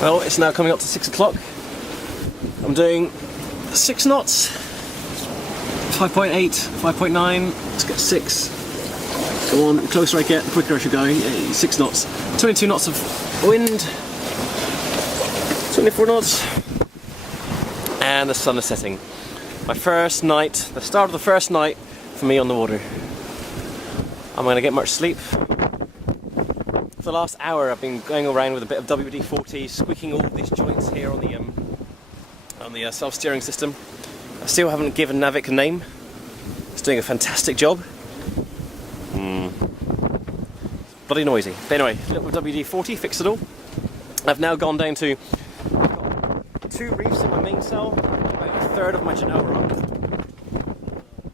Well, it's now coming up to 6 o'clock. I'm doing 6 knots, 5.8, 5.9, let's get 6. Go on, the closer I get, the quicker I should go. 6 knots, 22 knots of wind, 24 knots, and the sun is setting. My first night, the start of the first night for me on the water. I'm going to get much sleep. For the last hour I've been going around with a bit of WD-40, squeaking all these joints here on the self-steering system. I still haven't given Navic a name. It's doing a fantastic job. Bloody noisy. But anyway, little WD-40 fixed it all. I've now gone down to 2 reefs in my main cell, about a third of my Genoa on.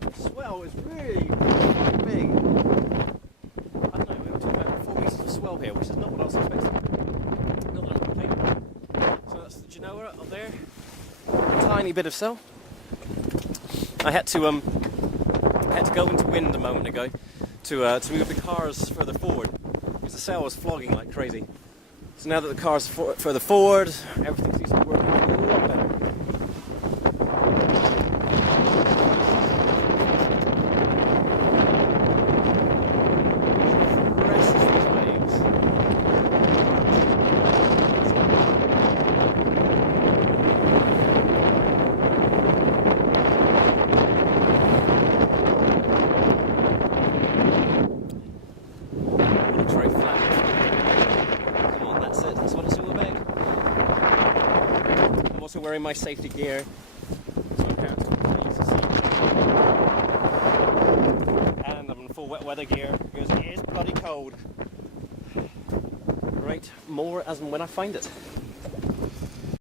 The swell is really quite big. I don't know, we're talking about 4 meters of swell here, which is not what I was expecting. Not that I'm complaining. So that's the Genoa up there. A tiny bit of cell. I had to go into wind a moment ago to move the cars further forward because the sail was flogging like crazy. So now that the car's further forward, everything seems to be working a lot better. Wearing my safety gear, so I can't use the seat. And I'm in full wet weather gear because it is bloody cold. Right, more as and when I find it.